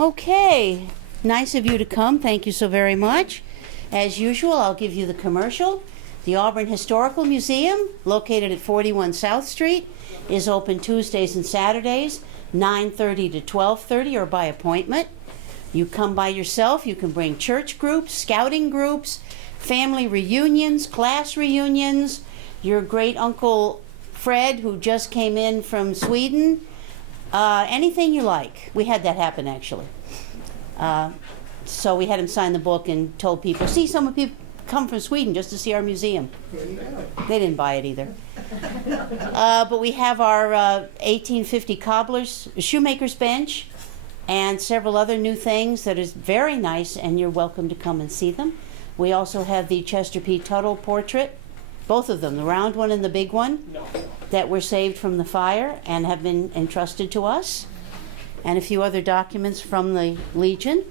Okay, nice of you to come. Thank you so very much. As usual, I'll give you the commercial. The Auburn Historical Museum, located at 41 South Street, is open Tuesdays and Saturdays, 9:30 to 12:30, or by appointment. You come by yourself. You can bring church groups, scouting groups, family reunions, class reunions, your great uncle Fred, who just came in from Sweden, anything you like. We had that happen, actually. So we had him sign the book and told people, see, some of people come from Sweden just to see our museum. They didn't buy it either. But we have our 1850 cobblers, shoemaker's bench, and several other new things that is very nice, and you're welcome to come and see them. We also have the Chester P. Tuttle portrait, both of them, the round one and the big one, that were saved from the fire and have been entrusted to us, and a few other documents from the Legion.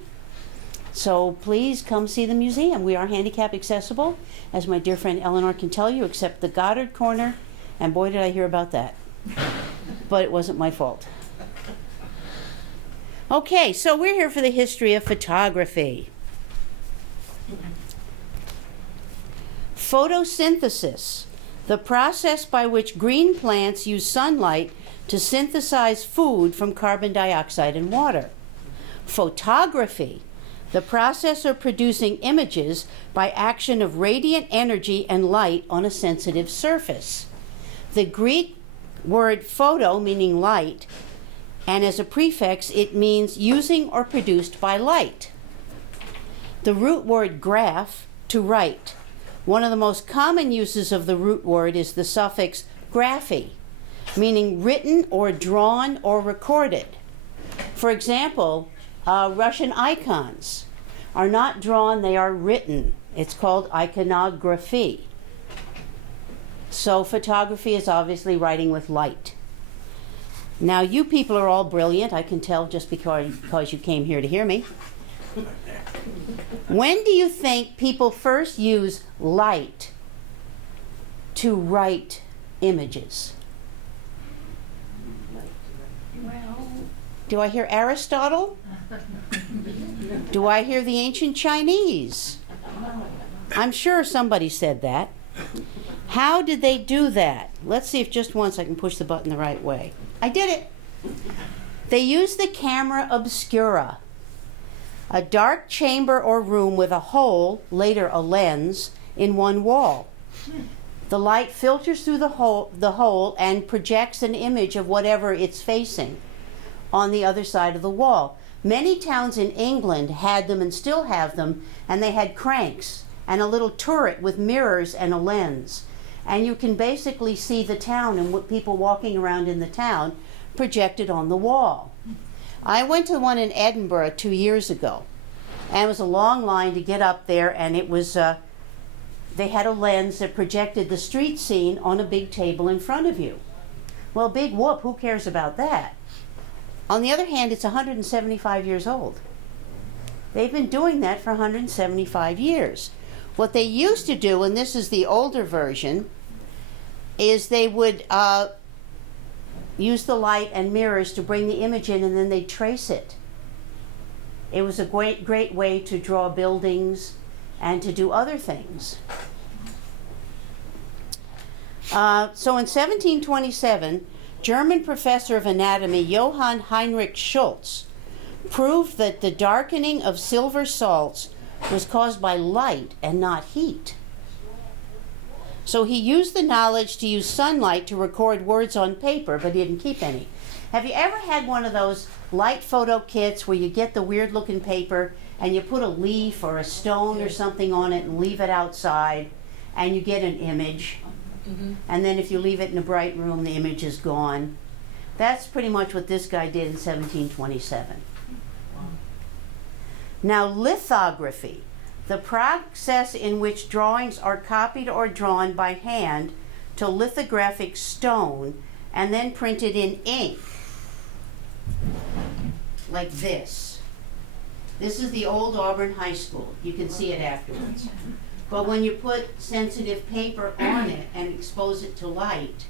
So please come see the museum. We are handicap accessible, as my dear friend Eleanor can tell you, except the Goddard corner, and boy did I hear about that. But it wasn't my fault. Okay, so we're here for the history of photography. Photosynthesis, the process by which green plants use sunlight to synthesize food from carbon dioxide and water. Photography, the process of producing images by action of radiant energy and light on a sensitive surface. The Greek word photo, meaning light, and as a prefix it means using or produced by light. The root word graph, to write. One of the most common uses of the root word is the suffix graphy, meaning written or drawn or recorded. For example, Russian icons are not drawn, they are written. It's called iconography. So photography is obviously writing with light. Now you people are all brilliant, I can tell just because you came here to hear me. When do you think people first use light to write images? Do I hear Aristotle? Do I hear the ancient Chinese? I'm sure somebody said that. How did they do that? Let's see if just once I can push the button the right way. I did it. They used the camera obscura, a dark chamber or room with a hole, later a lens, in one wall. The light filters through the hole and projects an image of whatever it's facing on the other side of the wall. Many towns in England had them and still have them, and they had cranks and a little turret with mirrors and a lens. And you can basically see the town and people walking around in the town projected on the wall. I went to one in Edinburgh 2 years ago, and it was a long line to get up there, and it was, they had a lens that projected the street scene on a big table in front of you. Well, big whoop, who cares about that? On the other hand, it's 175 years old. They've been doing that for 175 years. What they used to do, and this is the older version, is they would use the light and mirrors to bring the image in, and then they'd trace it. It was a great way to draw buildings and to do other things. So in 1727, German professor of anatomy Johann Heinrich Schultz proved that the darkening of silver salts was caused by light and not heat. So he used the knowledge to use sunlight to record words on paper, but he didn't keep any. Have you ever had one of those light photo kits where you get the weird looking paper and you put a leaf or a stone or something on it and leave it outside and you get an image? And then if you leave it in a bright room, the image is gone. That's pretty much what this guy did in 1727. Now, lithography, the process in which drawings are copied or drawn by hand to lithographic stone and then printed in ink, like this. This is the old Auburn High School. You can see it afterwards. But when you put sensitive paper on it and expose it to light,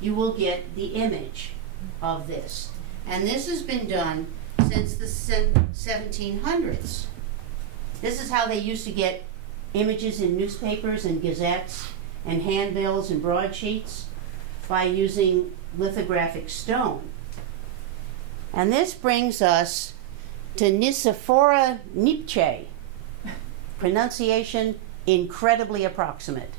you will get the image of this. And this has been done since the 1700s. This is how they used to get images in newspapers and gazettes and handbills and broadsheets, by using lithographic stone. And this brings us to Nicephora Nipche. Pronunciation incredibly approximate.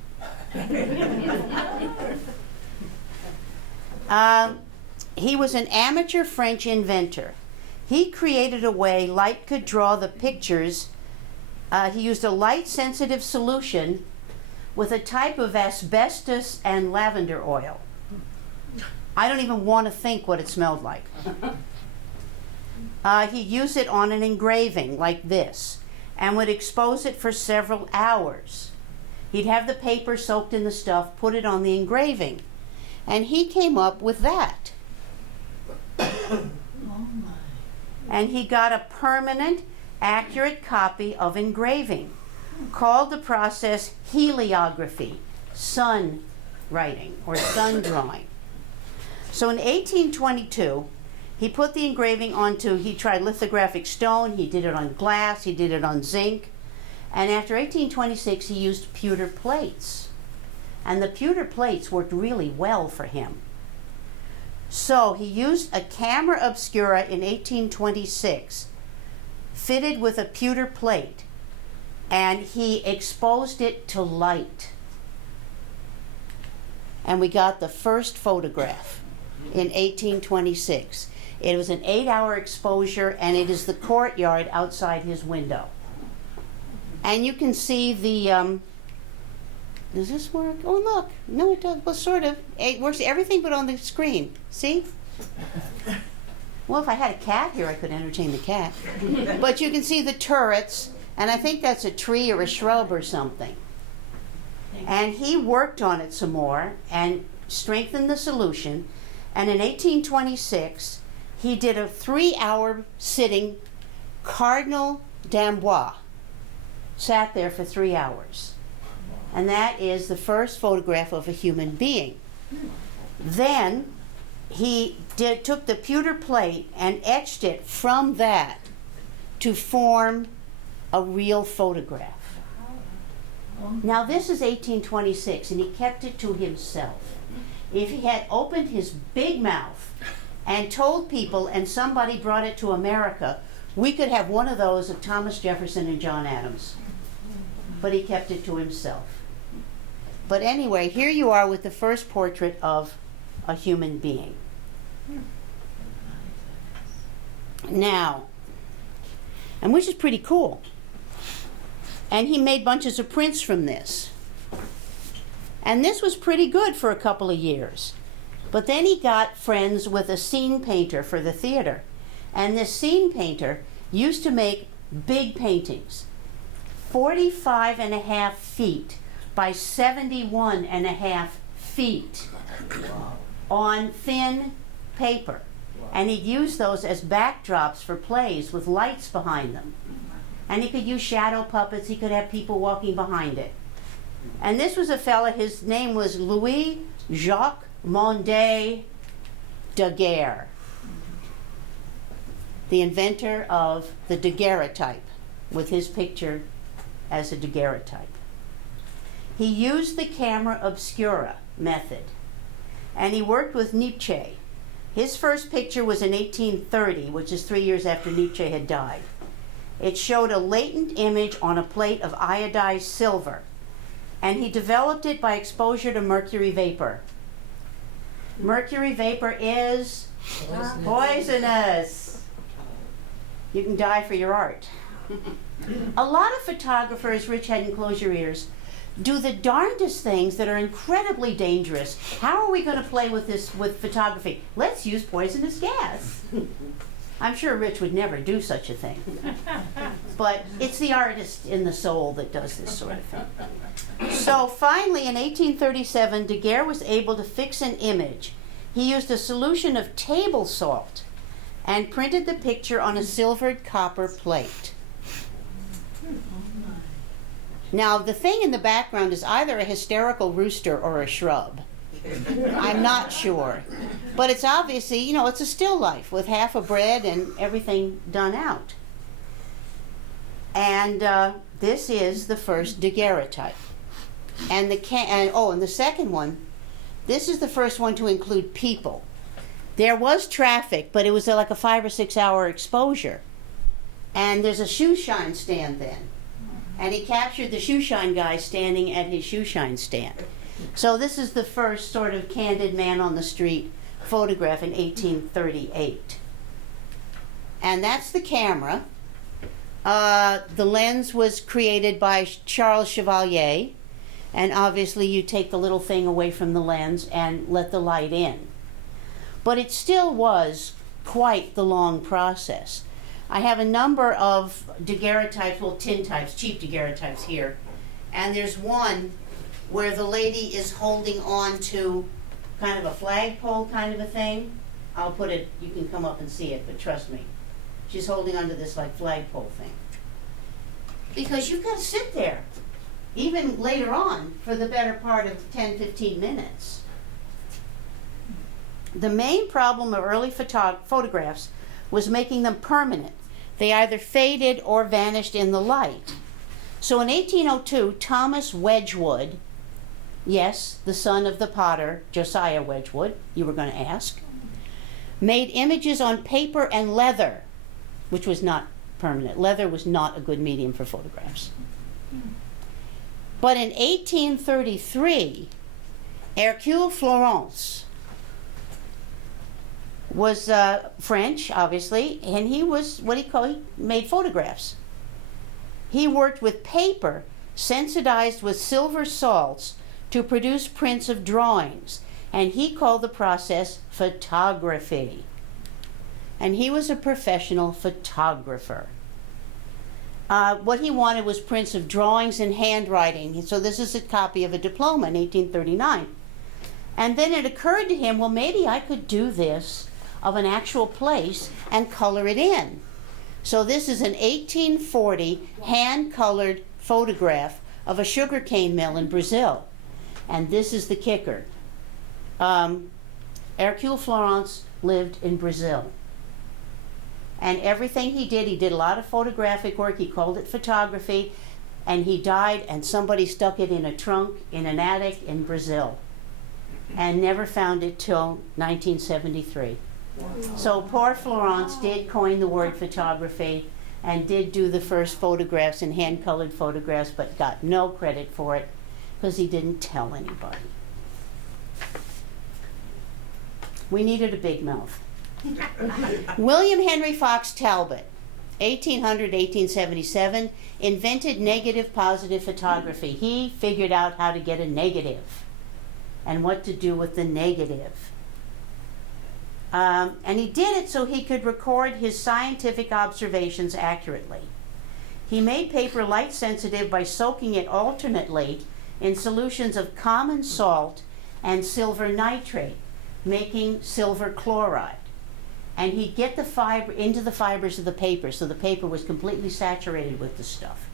He was an amateur French inventor. He created a way light could draw the pictures. He used a light-sensitive solution with a type of asbestos and lavender oil. I don't even want to think what it smelled like. He used it on an engraving like this and would expose it for several hours. He'd have the paper soaked in the stuff, put it on the engraving, and he came up with that. And he got a permanent, accurate copy of engraving, called the process heliography, sun writing or sun drawing. So in 1822, he put the engraving onto, he tried lithographic stone, he did it on glass, he did it on zinc, and after 1826 he used pewter plates. And the pewter plates worked really well for him. So he used a camera obscura in 1826, fitted with a pewter plate, and he exposed it to light. And we got the first photograph in 1826. It was an 8-hour exposure, and it is the courtyard outside his window. And you can see the, does this work? Oh, look. No, it does. Well, sort of. It works everything but on the screen. See? Well, if I had a cat here, I could entertain the cat. But you can see the turrets, and I think that's a tree or a shrub or something. And he worked on it some more and strengthened the solution. And in 1826, he did a 3-hour sitting Cardinal d'Amboise. Sat there for 3 hours. And that is the first photograph of a human being. Then he took the pewter plate and etched it from that to form a real photograph. Now this is 1826, and he kept it to himself. If he had opened his big mouth and told people, and somebody brought it to America, we could have one of those of Thomas Jefferson and John Adams. But he kept it to himself. But anyway, here you are with the first portrait of a human being. Now, and which is pretty cool. And he made bunches of prints from this. And this was pretty good for a couple of years. But then he got friends with a scene painter for the theater. And this scene painter used to make big paintings, 45.5 feet by 71.5 feet on thin paper. And he'd use those as backdrops for plays with lights behind them. And he could use shadow puppets, he could have people walking behind it. And this was a fella, his name was Louis Jacques Mondet Daguerre, the inventor of the daguerreotype, with his picture as a daguerreotype. He used the camera obscura method, and he worked with Nietzsche. His first picture was in 1830, which is 3 years after Nietzsche had died. It showed a latent image on a plate of iodized silver, and he developed it by exposure to mercury vapor. Mercury vapor is poisonous. You can die for your art. A lot of photographers, Rich Hedden, close your ears, do the darndest things that are incredibly dangerous. How are we going to play with this with photography? Let's use poisonous gas. I'm sure Rich would never do such a thing. But it's the artist in the soul that does this sort of thing. So finally, in 1837, Daguerre was able to fix an image. He used a solution of table salt and printed the picture on a silvered copper plate. Now, the thing in the background is either a hysterical rooster or a shrub. I'm not sure. But it's obviously, you know, it's a still life with half a bread and everything done out. And this is the first daguerreotype. And the second one, this is the first one to include people. There was traffic, but it was like a 5 or 6 hour exposure. And there's a shoe shine stand then. And he captured the shoe shine guy standing at his shoe shine stand. So this is the first sort of candid man on the street photograph in 1838. And that's the camera. The lens was created by Charles Chevalier. And obviously you take the little thing away from the lens and let the light in. But it still was quite the long process. I have a number of daguerreotypes, well, tintypes, cheap daguerreotypes here. And there's one where the lady is holding on to kind of a flagpole kind of a thing. I'll put it, you can come up and see it, but trust me. She's holding onto this like flagpole thing. Because you've got to sit there, even later on, for the better part of 10, 15 minutes. The main problem of early photographs was making them permanent. They either faded or vanished in the light. So in 1802, Thomas Wedgwood, yes, the son of the potter, Josiah Wedgwood, you were going to ask, made images on paper and leather, which was not permanent. Leather was not a good medium for photographs. But in 1833, Hercule Florence was French, obviously, and he was he made photographs. He worked with paper sensitized with silver salts to produce prints of drawings, and he called the process photography. And he was a professional photographer. What he wanted was prints of drawings and handwriting. So this is a copy of a diploma in 1839. And then it occurred to him, well, maybe I could do this of an actual place and color it in. So this is an 1840 hand-colored photograph of a sugarcane mill in Brazil. And this is the kicker. Hercule Florence lived in Brazil. And everything he did a lot of photographic work. He called it photography. And he died, and somebody stuck it in a trunk in an attic in Brazil. And never found it till 1973. Wow. So poor Florence did coin the word photography and did do the first photographs and hand-colored photographs, but got no credit for it because he didn't tell anybody. We needed a big mouth. William Henry Fox Talbot, 1800-1877, invented negative positive photography. He figured out how to get a negative and what to do with the negative. And he did it so he could record his scientific observations accurately. He made paper light sensitive by soaking it alternately in solutions of common salt and silver nitrate, making silver chloride. And he'd get the fiber into the fibers of the paper, so the paper was completely saturated with the stuff.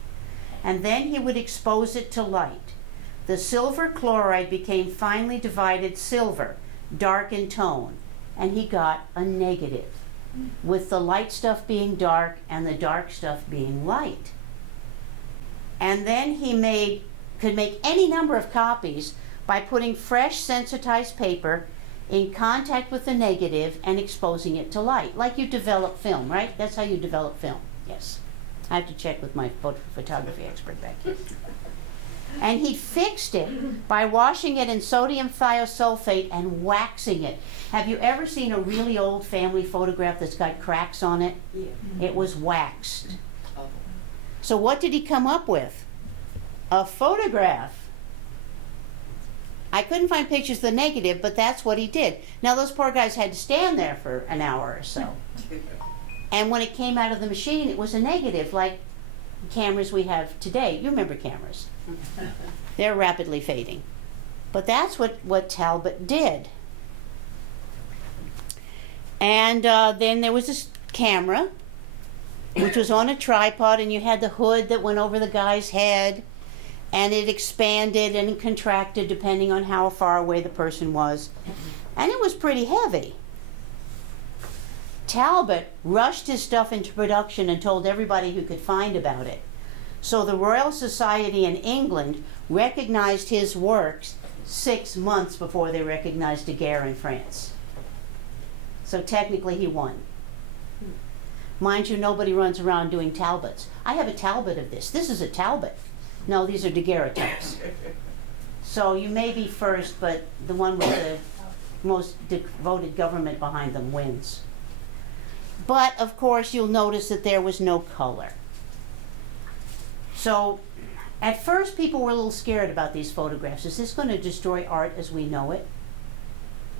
And then he would expose it to light. The silver chloride became finely divided silver, dark in tone, and he got a negative, with the light stuff being dark and the dark stuff being light. And then he could make any number of copies by putting fresh sensitized paper in contact with the negative and exposing it to light, like you develop film, right? That's how you develop film, yes. I have to check with my photography expert back here. And he fixed it by washing it in sodium thiosulfate and waxing it. Have you ever seen a really old family photograph that's got cracks on it? Yeah. It was waxed. Oh. So what did he come up with? A photograph. I couldn't find pictures of the negative, but that's what he did. Now those poor guys had to stand there for an hour or so. And when it came out of the machine, it was a negative, like cameras we have today. You remember cameras. They're rapidly fading. But that's what Talbot did. And then there was this camera, which was on a tripod, and you had the hood that went over the guy's head. and it expanded and contracted depending on how far away the person was, and it was pretty heavy. Talbot rushed his stuff into production and told everybody who could find about it. So the Royal Society in England recognized his works 6 months before they recognized Daguerre in France. So technically he won. Mind you, nobody runs around doing Talbots. I have a Talbot of this. This is a Talbot. No, these are daguerreotypes. So you may be first, but the one with the most devoted government behind them wins. But of course, you'll notice that there was no color. So at first, people were a little scared about these photographs. Is this going to destroy art as we know it?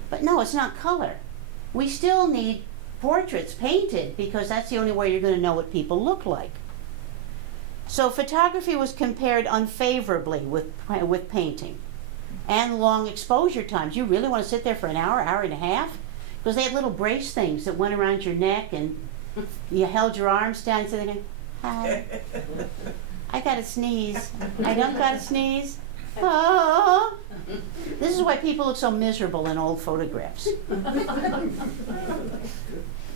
But no, it's not color. We still need portraits painted because that's the only way you're going to know what people look like. So photography was compared unfavorably with painting. And long exposure times. You really want to sit there for an hour, hour and a half? Because they had little brace things that went around your neck and you held your arms down and said, hi, I gotta sneeze. I don't gotta sneeze. Oh. This is why people look so miserable in old photographs.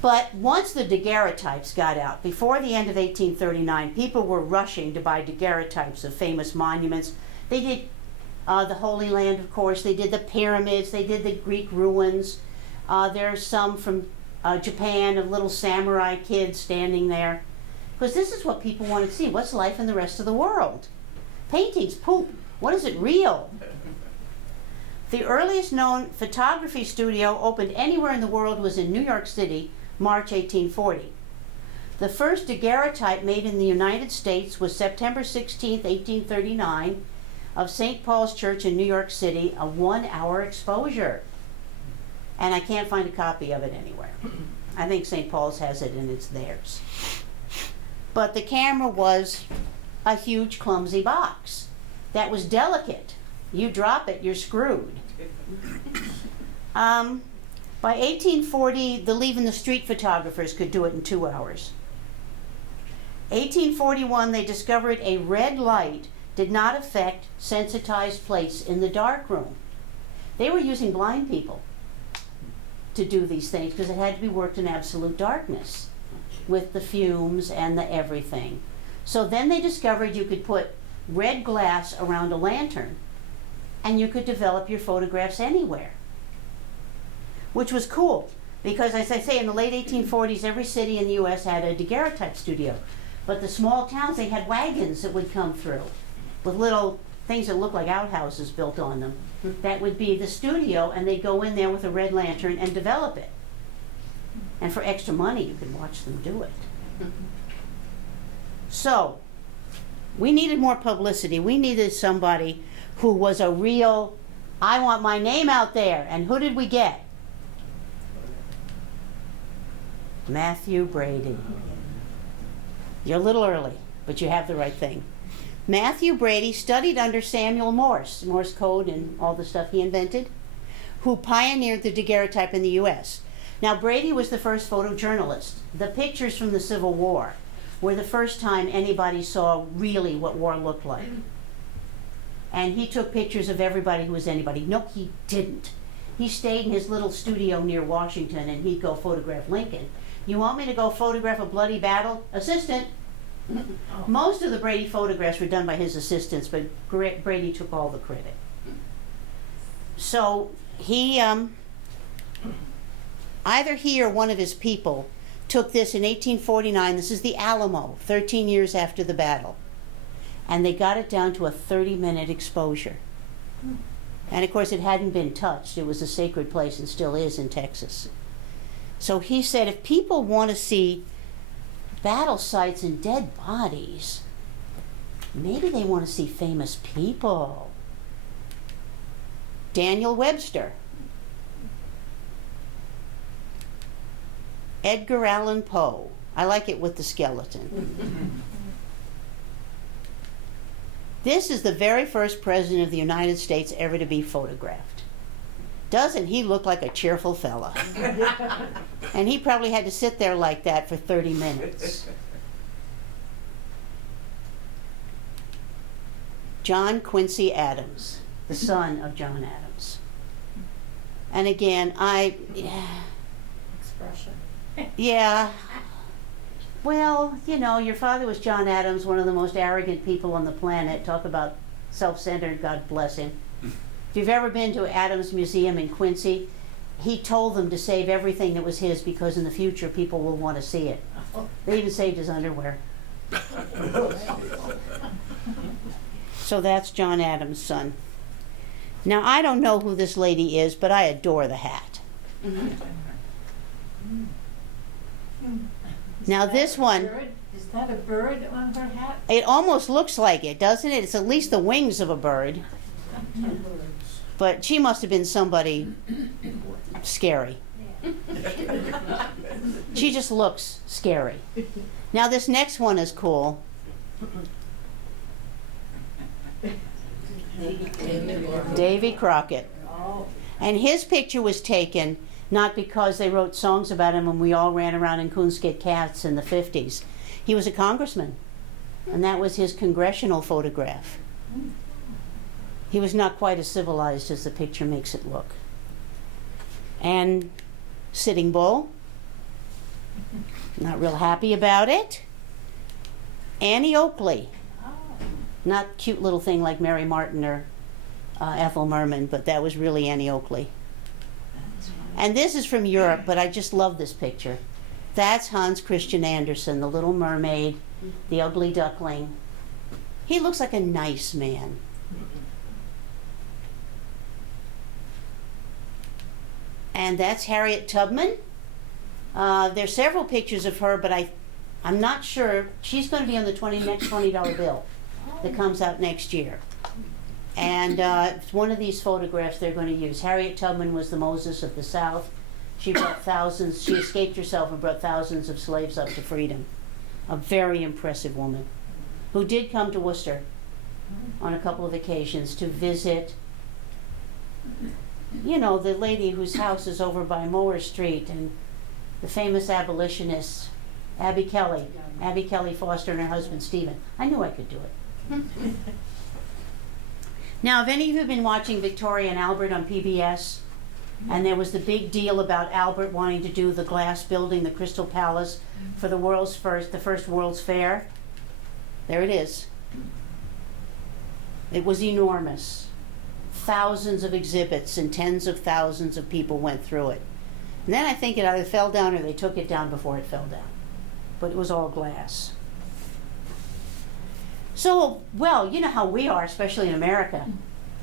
But once the daguerreotypes got out, before the end of 1839, people were rushing to buy daguerreotypes of famous monuments. They did the Holy Land, of course. They did the pyramids. They did the Greek ruins. There are some from Japan of little samurai kids standing there. Because this is what people want to see. What's life in the rest of the world? Paintings, poop. What is it real? The earliest known photography studio opened anywhere in the world was in New York City, March 1840. The first daguerreotype made in the United States was September 16, 1839, of St. Paul's Church in New York City, a 1-hour exposure. And I can't find a copy of it anywhere. I think St. Paul's has it and it's theirs. But the camera was a huge, clumsy box that was delicate. You drop it, you're screwed. By 1840, the leaving the street photographers could do it in 2 hours. 1841, they discovered a red light did not affect sensitized plates in the darkroom. They were using blind people to do these things because it had to be worked in absolute darkness with the fumes and the everything. So then they discovered you could put red glass around a lantern and you could develop your photographs anywhere, which was cool because, as I say, in the late 1840s, every city in the U.S. had a daguerreotype studio. But the small towns, they had wagons that would come through with little things that looked like outhouses built on them. That would be the studio, and they'd go in there with a red lantern and develop it. And for extra money, you could watch them do it. So, we needed more publicity. We needed somebody who was a real, I want my name out there. And who did we get? Matthew Brady. You're a little early, but you have the right thing. Matthew Brady studied under Samuel Morse code and all the stuff he invented, who pioneered the daguerreotype in the U.S. Now, Brady was the first photojournalist. The pictures from the Civil War were the first time anybody saw really what war looked like. And he took pictures of everybody who was anybody. No, he didn't. He stayed in his little studio near Washington, and he'd go photograph Lincoln. You want me to go photograph a bloody battle? Assistant. Most of the Brady photographs were done by his assistants, but Brady took all the credit. So he, either he or one of his people took this in 1849. This is the Alamo, 13 years after the battle. And they got it down to a 30-minute exposure. And of course, it hadn't been touched. It was a sacred place and still is in Texas. So he said, if people want to see battle sites and dead bodies, maybe they want to see famous people. Daniel Webster, Edgar Allan Poe. I like it with the skeleton. This is the very first president of the United States ever to be photographed. Doesn't he look like a cheerful fella? And he probably had to sit there like that for 30 minutes. John Quincy Adams, the son of John Adams. And again, Expression. yeah, well, you know, your father was John Adams, one of the most arrogant people on the planet. Talk about self-centered, God bless him. If you've ever been to Adams Museum in Quincy, he told them to save everything that was his because in the future people will want to see it. They even saved his underwear. So that's John Adams' son. Now, I don't know who this lady is, but I adore the hat. Now this one, Is that a bird on her hat? it almost looks like it, doesn't it? It's at least the wings of a bird. But she must have been somebody scary. She just looks scary. Now this next one is cool. Davy Crockett. And his picture was taken not because they wrote songs about him and we all ran around in coonskin hats in the 50s. He was a congressman, and that was his congressional photograph. He was not quite as civilized as the picture makes it look. And Sitting Bull, not real happy about it. Annie Oakley, not cute little thing like Mary Martin or Ethel Merman, but that was really Annie Oakley. And this is from Europe, but I just love this picture. That's Hans Christian Andersen, the Little Mermaid, the Ugly Duckling. He looks like a nice man. And that's Harriet Tubman. There's several pictures of her, but I'm not sure. She's going to be on the next $20 bill that comes out next year. And it's one of these photographs they're going to use. Harriet Tubman was the Moses of the South. She escaped herself and brought thousands of slaves up to freedom. A very impressive woman who did come to Worcester on a couple of occasions to visit, you know, the lady whose house is over by Moore Street, and the famous abolitionist, Abby Kelly Foster and her husband, Stephen. I knew I could do it. Now, have any of you been watching Victoria and Albert on PBS? And there was the big deal about Albert wanting to do the glass building, the Crystal Palace, for the first World's Fair. There it is. It was enormous. Thousands of exhibits and tens of thousands of people went through it. And then I think it either fell down or they took it down before it fell down. But it was all glass. So, well, you know how we are, especially in America.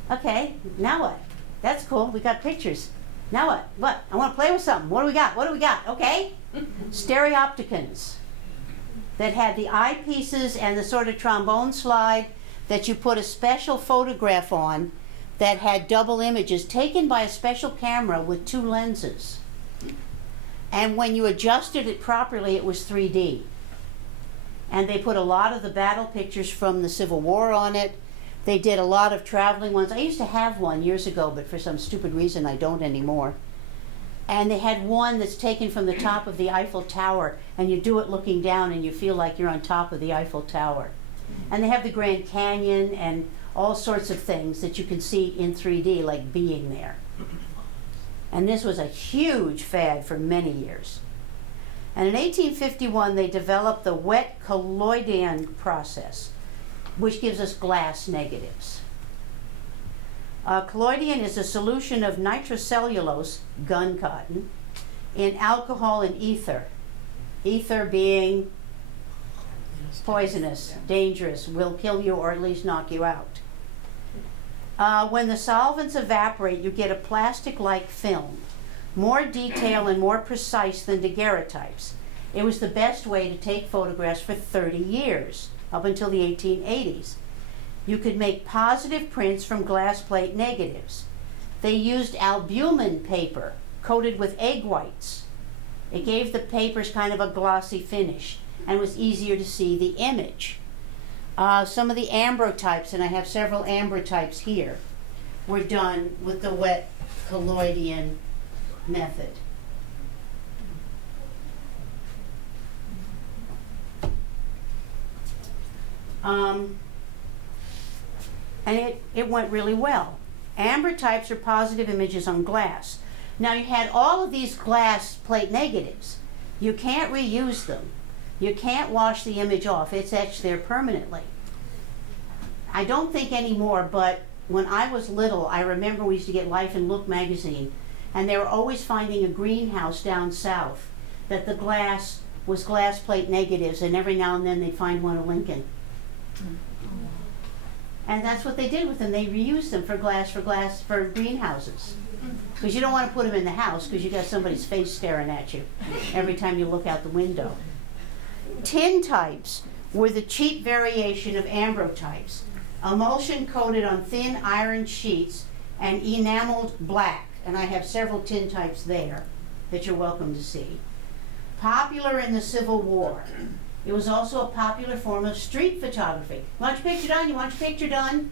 Okay, now what? That's cool, we got pictures. Now what? What? I want to play with something. What do we got? What do we got? Okay? Stereopticons that had the eyepieces and the sort of trombone slide that you put a special photograph on that had double images taken by a special camera with two lenses. And when you adjusted it properly, it was 3D. And they put a lot of the battle pictures from the Civil War on it. They did a lot of traveling ones. I used to have one years ago, but for some stupid reason I don't anymore. And they had one that's taken from the top of the Eiffel Tower, and you do it looking down and you feel like you're on top of the Eiffel Tower. And they have the Grand Canyon and all sorts of things that you can see in 3D, like being there. And this was a huge fad for many years. And in 1851, they developed the wet colloidal process, which gives us glass negatives. Collodion is a solution of nitrocellulose, gun cotton, in alcohol and ether. Ether being poisonous, dangerous, will kill you or at least knock you out. When the solvents evaporate, you get a plastic-like film, more detailed and more precise than daguerreotypes. It was the best way to take photographs for 30 years, up until the 1880s. You could make positive prints from glass plate negatives. They used albumin paper coated with egg whites. It gave the papers kind of a glossy finish and was easier to see the image. Some of the ambrotypes, and I have several ambrotypes here, were done with the wet collodion method. And it went really well. Amber types are positive images on glass. Now you had all of these glass plate negatives. You can't reuse them. You can't wash the image off. It's etched there permanently. I don't think anymore, but when I was little, I remember we used to get Life and Look magazine, and they were always finding a greenhouse down south that the glass was glass plate negatives, and every now and then they'd find one of Lincoln. And that's what they did with them. They reused them for greenhouses. Because you don't want to put them in the house because you got somebody's face staring at you every time you look out the window. Tin types were the cheap variation of ambrotypes, emulsion coated on thin iron sheets and enameled black. And I have several tin types there that you're welcome to see. Popular in the Civil War. It was also a popular form of street photography. Want your picture done? You want your picture done?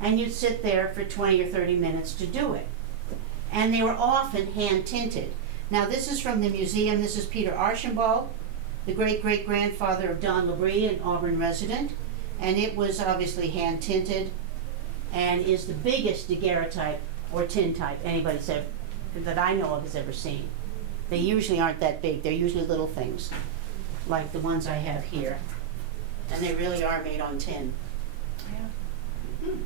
And you'd sit there for 20 or 30 minutes to do it. And they were often hand-tinted. Now this is from the museum. This is Peter Archambault, the great-great-grandfather of Don Labrie, an Auburn resident. And it was obviously hand-tinted and is the biggest daguerreotype or tin type anybody's ever, that I know of, has ever seen. They usually aren't that big. They're usually little things, like the ones I have here. And they really are made on tin. Yeah. Mm-hmm.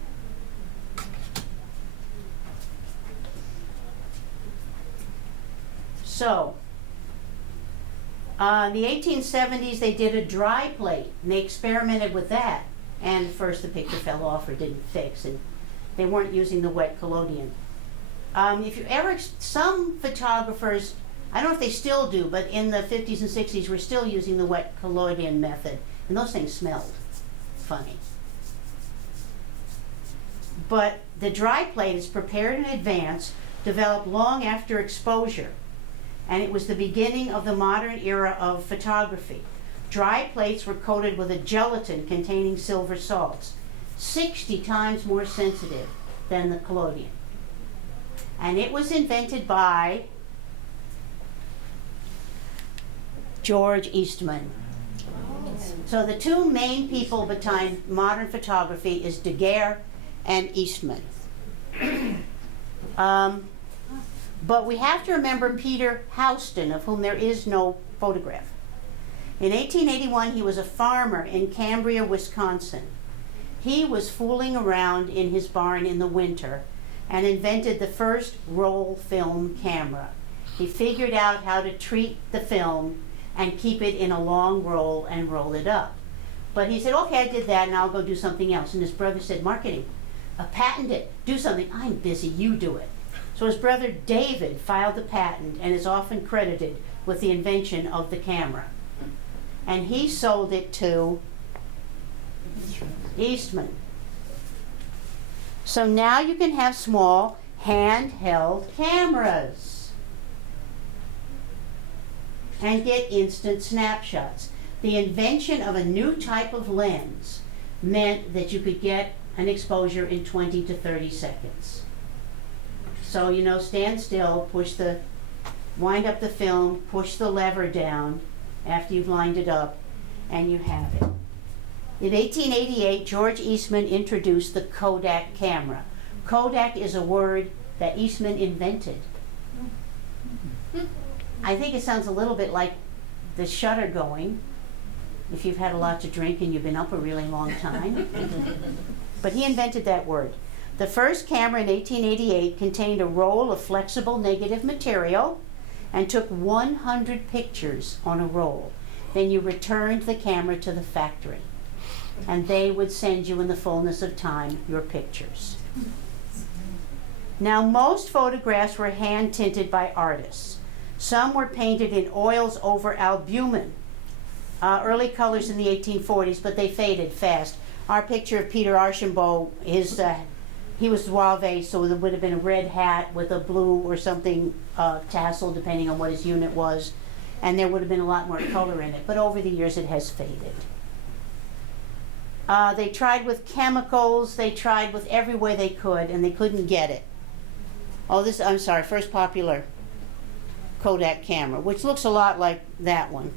So, in the 1870s, they did a dry plate, and they experimented with that. And at first the picture fell off or didn't fix, and they weren't using the wet collodion. If you ever, some photographers, I don't know if they still do, but in the 50s and 60s, were still using the wet collodion method, and those things smelled funny. But the dry plate is prepared in advance, developed long after exposure, and it was the beginning of the modern era of photography. Dry plates were coated with a gelatin containing silver salts, 60 times more sensitive than the collodion. And it was invented by George Eastman. So the two main people behind modern photography is Daguerre and Eastman. But we have to remember Peter Houston, of whom there is no photograph. In 1881, he was a farmer in Cambria, Wisconsin. He was fooling around in his barn in the winter and invented the first roll film camera. He figured out how to treat the film and keep it in a long roll and roll it up. But he said, okay, I did that, and I'll go do something else. And his brother said, marketing, patent it, do something. I'm busy, you do it. So his brother David filed the patent and is often credited with the invention of the camera. And he sold it to Eastman. So now you can have small handheld cameras and get instant snapshots. The invention of a new type of lens meant that you could get an exposure in 20 to 30 seconds. So, you know, stand still, wind up the film, push the lever down after you've lined it up, and you have it. In 1888, George Eastman introduced the Kodak camera. Kodak is a word that Eastman invented. I think it sounds a little bit like the shutter going, if you've had a lot to drink and you've been up a really long time. But he invented that word. The first camera in 1888 contained a roll of flexible negative material and took 100 pictures on a roll. Then you returned the camera to the factory, and they would send you in the fullness of time your pictures. Now, most photographs were hand tinted by artists. Some were painted in oils over albumen, early colors in the 1840s, but they faded fast. Our picture of Peter Archambault, he was Zouave, so there would have been a red hat with a blue or something tassel, depending on what his unit was, and there would have been a lot more color in it. But over the years, it has faded. They tried with chemicals. They tried with every way they could, and they couldn't get it. Oh, I'm sorry, first popular Kodak camera, which looks a lot like that one.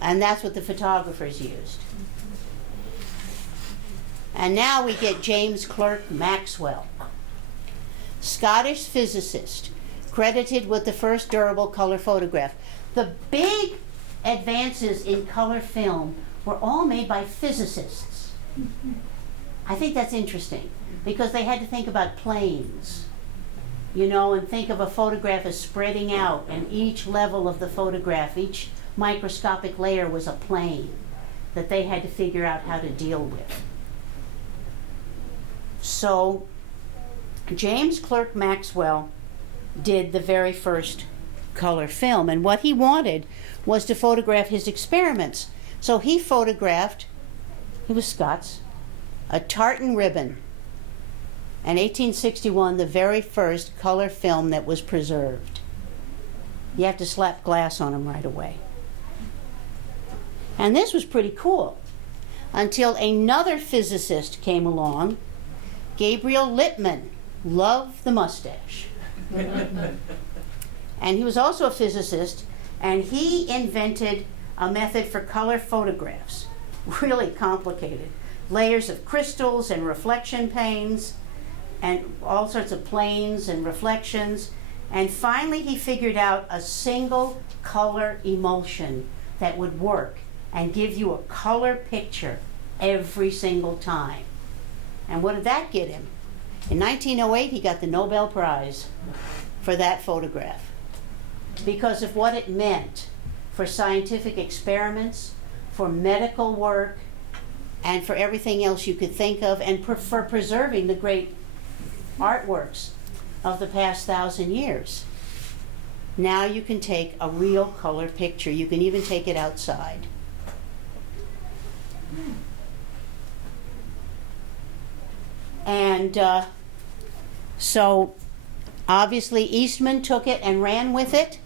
And that's what the photographers used. And now we get James Clerk Maxwell, Scottish physicist, credited with the first durable color photograph. The big advances in color film were all made by physicists. I think that's interesting because they had to think about planes, you know, and think of a photograph as spreading out, and each level of the photograph, each microscopic layer was a plane that they had to figure out how to deal with. So James Clerk Maxwell did the very first color film, and what he wanted was to photograph his experiments. So he photographed, he was Scots, a tartan ribbon, and 1861, the very first color film that was preserved. You have to slap glass on them right away. And this was pretty cool until another physicist came along, Gabriel Lippmann, loved the mustache. And he was also a physicist, and he invented a method for color photographs, really complicated. Layers of crystals and reflection panes, and all sorts of planes and reflections. And finally he figured out a single color emulsion that would work and give you a color picture every single time. And what did that get him? In 1908 he got the Nobel Prize for that photograph because of what it meant for scientific experiments, for medical work, and for everything else you could think of, and for preserving the great artworks of the past 1,000 years. Now you can take a real color picture. You can even take it outside. And so obviously Eastman took it and ran with it,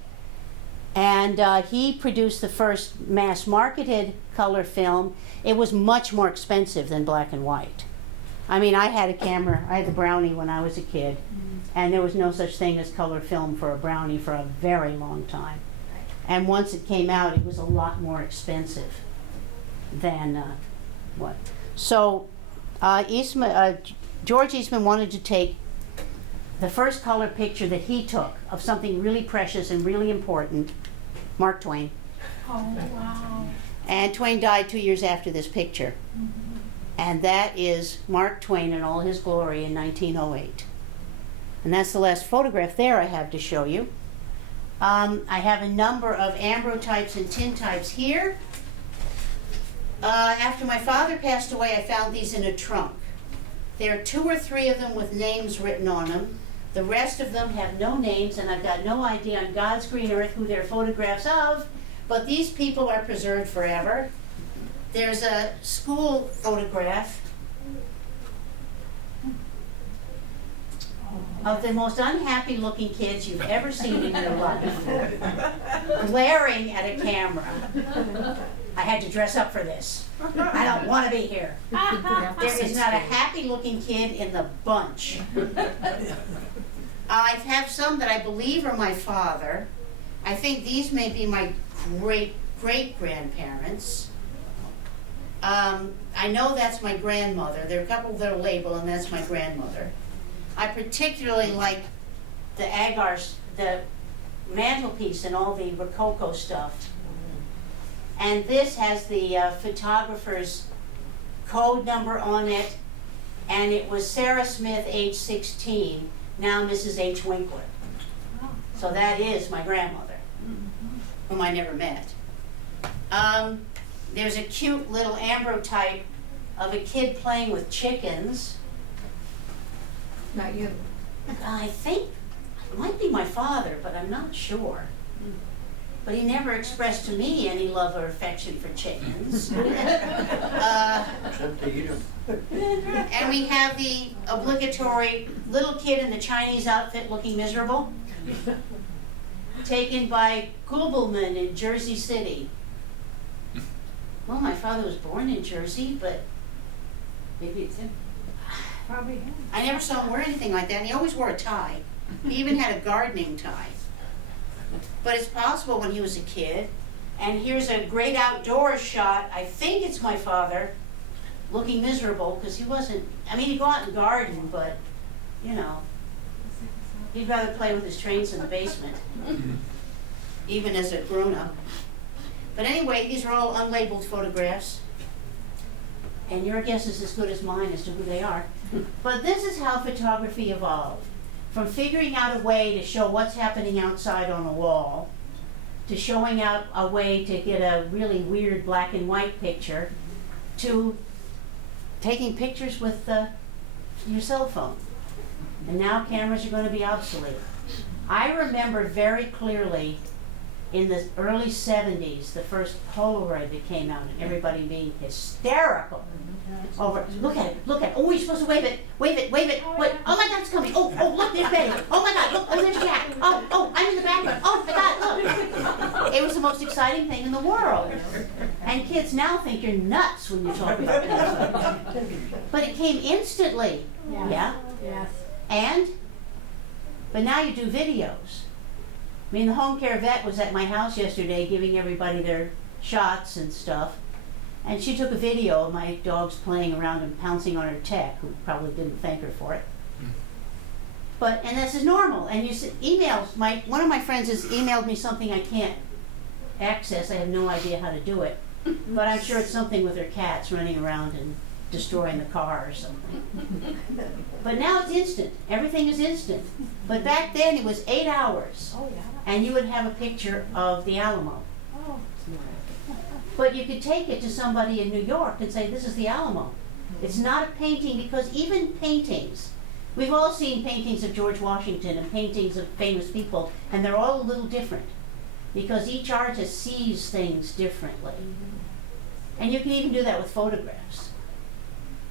and he produced the first mass-marketed color film. It was much more expensive than black and white. I mean, I had a camera, I had the Brownie when I was a kid, and there was no such thing as color film for a Brownie for a very long time. And once it came out, it was a lot more expensive than what. So George Eastman wanted to take the first color picture that he took of something really precious and really important, Mark Twain. Oh, wow. And Twain died 2 years after this picture. And that is Mark Twain in all his glory in 1908. And that's the last photograph there I have to show you. I have a number of ambrotypes and tintypes here. After my father passed away, I found these in a trunk. There are 2 or 3 of them with names written on them. The rest of them have no names, and I've got no idea on God's green earth who they're photographs of, but these people are preserved forever. There's a school photograph of the most unhappy looking kids you've ever seen in your life, glaring at a camera. I had to dress up for this. I don't want to be here. There is not a happy looking kid in the bunch. I have some that I believe are my father. I think these may be my great-great-grandparents. I know that's my grandmother. There are a couple that are labeled, and that's my grandmother. I particularly like the agars, the mantelpiece and all the Rococo stuff. And this has the photographer's code number on it, and it was Sarah Smith, age 16, now Mrs. H. Winkler. So that is my grandmother, whom I never met. There's a cute little ambrotype of a kid playing with chickens. Not you. I think it might be my father, but I'm not sure. But he never expressed to me any love or affection for chickens. Except to eat them. And we have the obligatory little kid in the Chinese outfit looking miserable, taken by Gubelman in Jersey City. Well, my father was born in Jersey, but maybe it's him. Probably him. I never saw him wear anything like that, and he always wore a tie. He even had a gardening tie. But it's possible when he was a kid. And here's a great outdoors shot. I think it's my father looking miserable because he wasn't, I mean, he'd go out and garden, but, you know, he'd rather play with his trains in the basement, even as a grown-up. But anyway, these are all unlabeled photographs, and your guess is as good as mine as to who they are. But this is how photography evolved. From figuring out a way to show what's happening outside on a wall, to showing out a way to get a really weird black and white picture, to taking pictures with your cell phone. And now cameras are going to be obsolete. I remember very clearly in the early 70s, the first Polaroid that came out, and everybody being hysterical over, look at it, oh, you're supposed to wave it, wait, oh my God, it's coming, oh, look, there's Betty, oh my God, look, oh, there's Jack, oh, I'm in the background, oh my God, look. It was the most exciting thing in the world. And kids now think you're nuts when you talk about things. But it came instantly, yeah? Yes. But now you do videos. I mean, the home care vet was at my house yesterday giving everybody their shots and stuff. And she took a video of my dogs playing around and pouncing on her tech, who probably didn't thank her for it. And this is normal. And you see emails, one of my friends has emailed me something I can't access. I have no idea how to do it. But I'm sure it's something with her cats running around and destroying the car or something. But now it's instant. Everything is instant. But back then it was 8 hours. Oh, yeah. And you would have a picture of the Alamo. Oh. But you could take it to somebody in New York and say, this is the Alamo. It's not a painting, because even paintings, we've all seen paintings of George Washington and paintings of famous people, and they're all a little different, because each artist sees things differently. And you can even do that with photographs.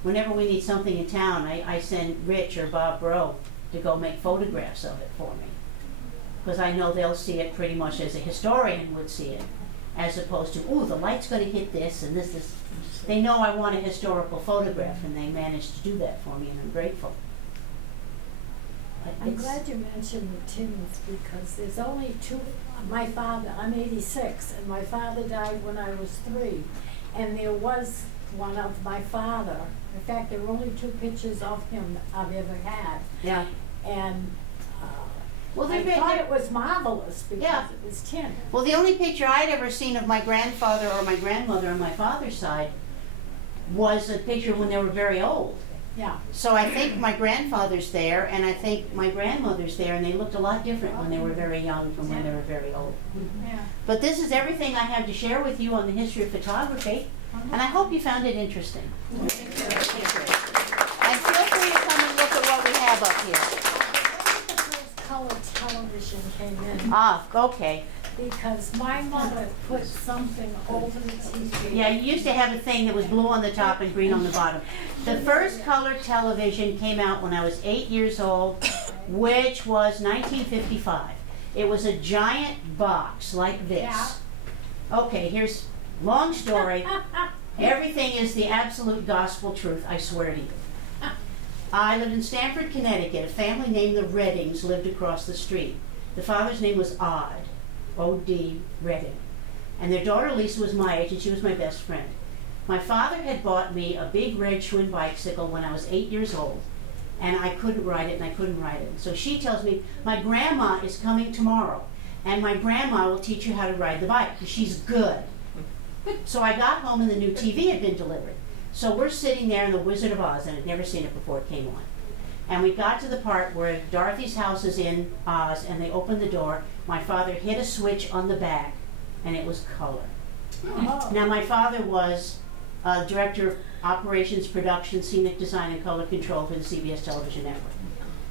Whenever we need something in town, I send Rich or Bob Bro to go make photographs of it for me, because I know they'll see it pretty much as a historian would see it, as opposed to, oh, the light's going to hit this and this. They know I want a historical photograph, and they managed to do that for me, and I'm grateful. I'm glad you mentioned the tins, because there's only two. My father, I'm 86, and my father died when I was 3. And there was one of my father. In fact, there were only 2 pictures of him I've ever had. Yeah. And well, I thought it was marvelous because it was tin. Well, the only picture I'd ever seen of my grandfather or my grandmother on my father's side was a picture when they were very old. Yeah. So I think my grandfather's there, and I think my grandmother's there, and they looked a lot different when they were very young from when they were very old. Yeah. But this is everything I have to share with you on the history of photography, and I hope you found it interesting. And feel free to come and look at what we have up here. The first color television came in. Ah, okay. Because my mother put something over the TV. Yeah, you used to have a thing that was blue on the top and green on the bottom. The first color television came out when I was 8 years old, which was 1955. It was a giant box like this. Yeah. Okay, here's long story. Everything is the absolute gospel truth, I swear to you. I lived in Stamford, Connecticut. A family named the Reddings lived across the street. The father's name was Odd. O.D. Redding. And their daughter Lisa was my age, and she was my best friend. My father had bought me a big red Schwinn bicycle when I was 8 years old, and I couldn't ride it, and I couldn't ride it. So she tells me, my grandma is coming tomorrow, and my grandma will teach you how to ride the bike, because she's good. So I got home, and the new TV had been delivered. So we're sitting there in The Wizard of Oz, and I'd never seen it before it came on. And we got to the part where Dorothy's house is in Oz, and they opened the door. My father hit a switch on the back, and it was color. Oh. Now, my father was director of operations, production, scenic design, and color control for the CBS television network.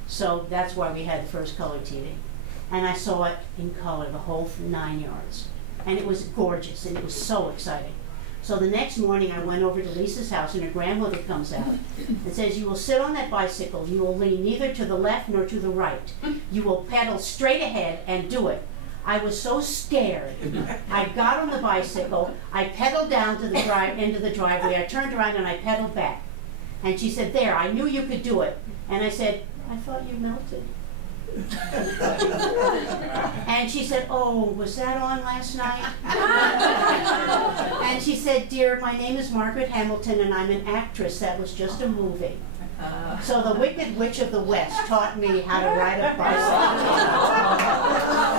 So that's why we had the first color TV. And I saw it in color, the whole 9 yards. And it was gorgeous, and it was so exciting. So the next morning, I went over to Lisa's house, and her grandmother comes out and says, you will sit on that bicycle. You will lean neither to the left nor to the right. You will pedal straight ahead and do it. I was so scared. I got on the bicycle. I pedaled down to the end of the driveway. I turned around, and I pedaled back. And she said, there, I knew you could do it. And I said, I thought you melted. And she said, "Oh, was that on last night?" And she said, "Dear, my name is Margaret Hamilton and I'm an actress. That was just a movie." So the Wicked Witch of the West taught me how to ride a bicycle.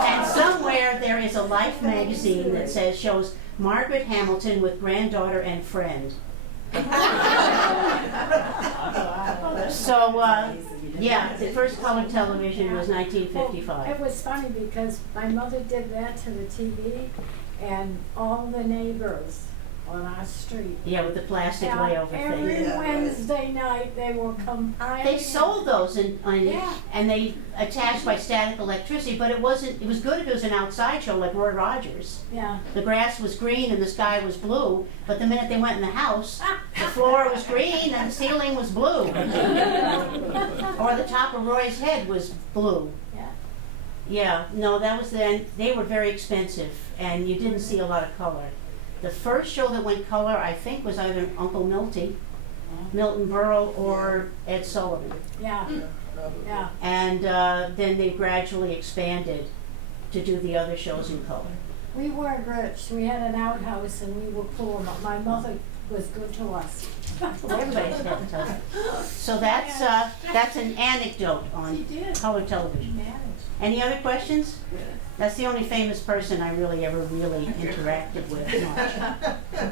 And somewhere there is a Life magazine that shows Margaret Hamilton with granddaughter and friend. So, yeah, the first color television was 1955. It was funny because my mother did that to the TV, and all the neighbors on our street. Yeah, with the plastic layover Every thing. Wednesday night they will come piling. They sold those Yeah. and they attached by static electricity, but it was good if it was an outside show like Roy Rogers. Yeah. The grass was green and the sky was blue, but the minute they went in the house, the floor was green and the ceiling was blue. Or the top of Roy's head was blue. Yeah. Yeah, no, that was then. They were very expensive and you didn't see a lot of color. The first show that went color, I think, was either Uncle Milton Berle, or Ed Sullivan. Yeah. Yeah. And then they gradually expanded to do the other shows in color. We weren't rich. We had an outhouse and we were poor. But my mother was good to us. Everybody's got to tell. So that's an anecdote on color television. Any other questions? That's the only famous person I really ever interacted with much.